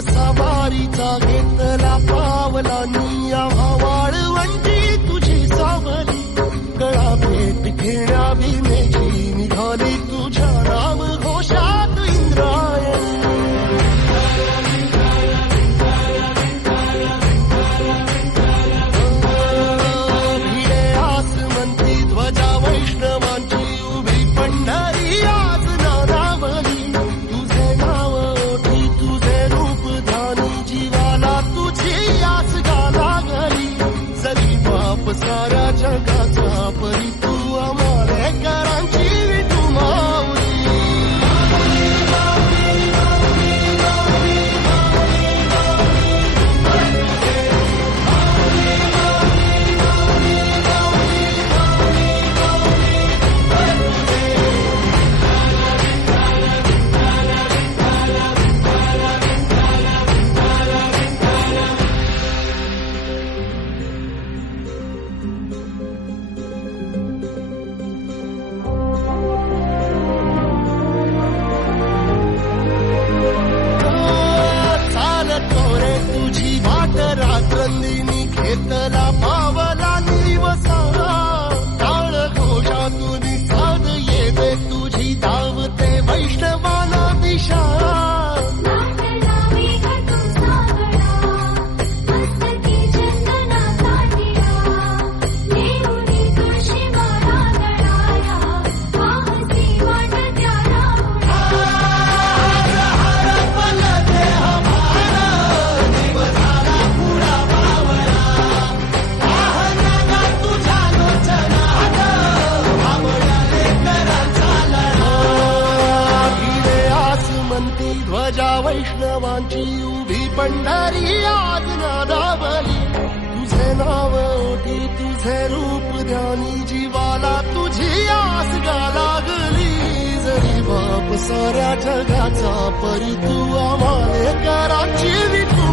सवारीचा घेतला पावलांनी आम्हा वाळवंटी तुझी सावली गळा भेट घेण्या विनेची निघाली तुझ्या नाम घोषात इंद्रायणी भिडे आसमंती ध्वजा वैष्णवांची उभी पंढरी आज नादावली तुझे नाव ओठी तुझे रूप ध्यानी जीवाला तुझी आस लागली जरी बाप साऱ्या जगाचा परी तू आमालेकरांची विठू माऊली तुझी वाट रात्रंदिनी घेतला पावला निवसा टाळ घोषातून साध येते तुझी धावते वैष्णवाना दिशा ध्वजा वैष्णवांची उभी पंढरी आज नादावली तुझे नाव ओठी तुझे रूप ध्यानी जीवाला तुझी आस लागली जरी बाप साऱ्या जगाचा परी तू आम्हालेकरांची विठू